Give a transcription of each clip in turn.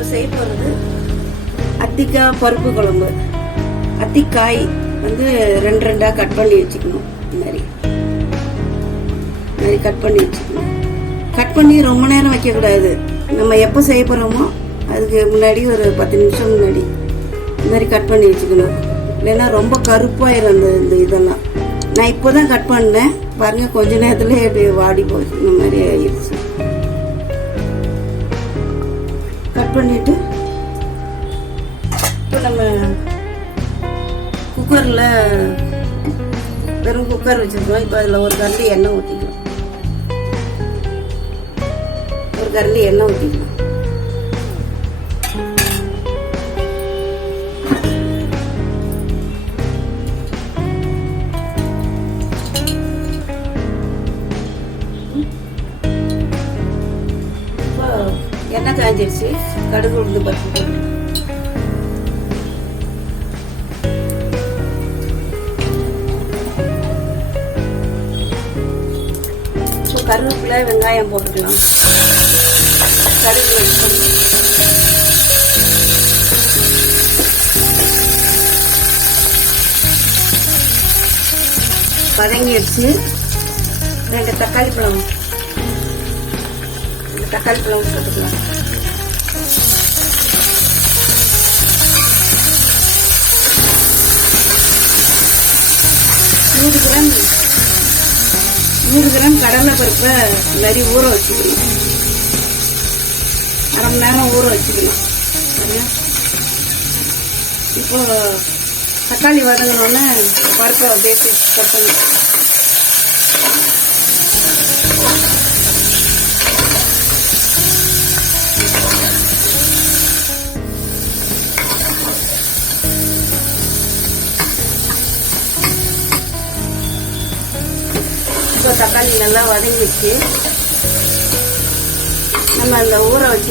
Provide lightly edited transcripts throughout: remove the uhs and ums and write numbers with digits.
இப்போ செய்ய போகிறது அத்திக்காய் பருப்பு குழம்பு. அத்திக்காய் வந்து ரெண்டு ரெண்டாக கட் பண்ணி வச்சுக்கணும். இந்த மாதிரி கட் பண்ணி வச்சுக்கணும். கட் பண்ணி ரொம்ப நேரம் வைக்கக்கூடாது. நம்ம எப்போ செய்ய போகிறோமோ அதுக்கு முன்னாடி ஒரு 10 நிமிஷம் முன்னாடி இந்த மாதிரி கட் பண்ணி வச்சுக்கணும். இல்லைன்னா ரொம்ப கருப்பாயிரும் இந்த இதெல்லாம். நான் இப்போ தான் கட் பண்ணேன் பாருங்க, கொஞ்ச நேரத்துலேயே அப்படி வாடி போச்சு. இந்த மாதிரி ஆயிடுச்சு. கட் பண்ணிட்டு இப்போ நம்ம குக்கரில் வெறும் குக்கர் வச்சுருக்கோம். இப்போ அதில் ஒரு கரண்டி எண்ணெய் ஊற்றிக்கலாம். ஒரு கரண்டி எண்ணெய் ஊற்றிக்கலாம். எண்ணெய் காய்ஞ்சிருச்சு. கடுகு உளுந்து பருப்பு போட்டு கருவேப்பிலை வெங்காயம் போட்டுக்கலாம். கடுகு வதங்கிடுச்சு. 2 தக்காளி பழம் போட்டுக்கலாம். நூறு கிராம் கடலை பருப்பை நிறைய ஊற வச்சுக்கணும். அரை மணி நேரம் ஊற வச்சுக்கணும். இப்போ தக்காளி வதங்கினோன்னே பருப்பை அப்படியே கட் பண்ணி இப்போ தக்காளி நல்லா வதங்கிடுச்சு. நம்ம அந்த ஊற வச்ச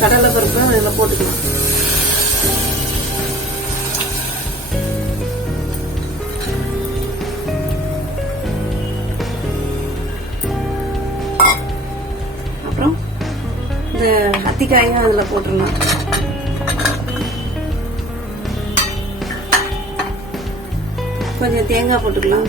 கடலை பருப்பை அதில் போட்டுக்கலாம். அப்புறம் இந்த அத்திக்காயும் அதில் போட்டுடலாம். கொஞ்சம் தேங்காய் போட்டுக்கலாம்.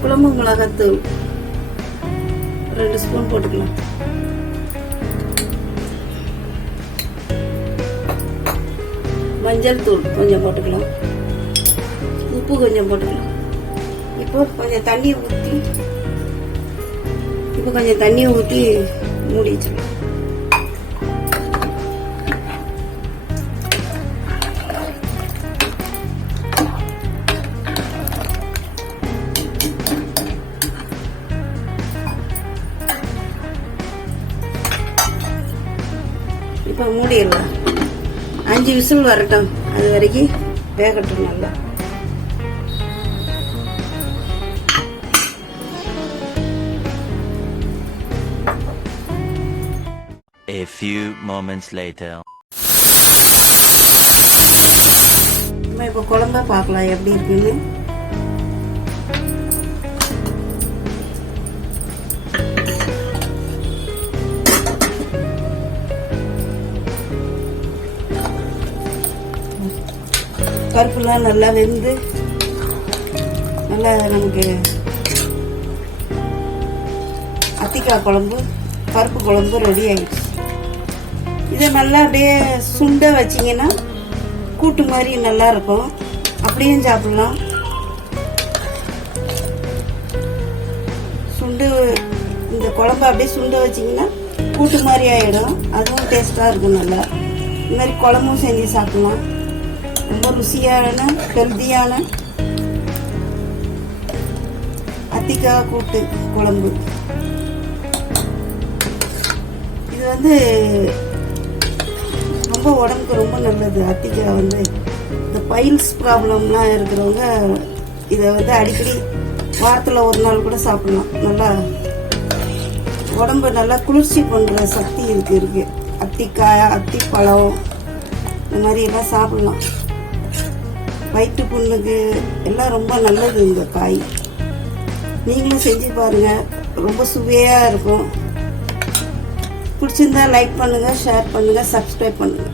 குழம்பு மிளகாத்தூள் 2 ஸ்பூன் போட்டுக்கலாம். மஞ்சள் தூள் கொஞ்சம் போட்டுக்கலாம். உப்பு கொஞ்சம் போட்டுக்கலாம். இப்போ கொஞ்சம் தண்ணி ஊற்றி மூடி வச்சுக்கலாம். இப்போ மூடிடலாம். 5 விசில் வரட்டும். அது வரைக்கும் வேகட்டும் நல்லா. A few moments later. இப்போ குழம்பா பார்க்கலாம் எப்படி இருக்குன்னு. பருப்புலாம் நல்லா வெந்து நல்லா நமக்கு அத்திக்காய் குழம்பு பருப்பு குழம்பு ரெடி ஆகிடுச்சு. இதை நல்லா அப்படியே சுண்ட வச்சிங்கன்னா கூட்டு மாதிரி நல்லா இருக்கும். அப்படியும் சாப்பிடலாம். இந்த குழம்பு அப்படியே சுண்ட வச்சிங்கன்னா கூட்டு மாதிரி ஆகிடும். அதுவும் டேஸ்டாக இருக்கும். நல்லா இந்த மாதிரி குழம்பும் செஞ்சு சாப்பிடலாம். ரொம்ப ருசியான ஹெல்தியான அத்திக்காய் கூட்டு குழம்பு. இது வந்து ரொம்ப உடம்புக்கு ரொம்ப நல்லது. அத்திக்காய் வந்து இந்த பைல்ஸ் ப்ராப்ளம்லாம் இருக்கிறவங்க இதை வந்து அடிக்கடி வாரத்தில் ஒரு நாள் கூட சாப்பிடலாம். நல்லா உடம்பு நல்லா குளிர்ச்சி பண்ணுற சக்தி இருக்கு. அத்திக்காய், அத்திப்பழம் இந்த மாதிரி எல்லாம் சாப்பிடலாம். வயிற்று புண்ணுக்கு எல்லாம் ரொம்ப நல்லது இந்த காய். நீங்களும் செஞ்சு பாருங்கள், ரொம்ப சுவையாக இருக்கும். பிடிச்சிருந்தா லைக் பண்ணுங்கள், ஷேர் பண்ணுங்கள், சப்ஸ்கிரைப் பண்ணுங்கள்.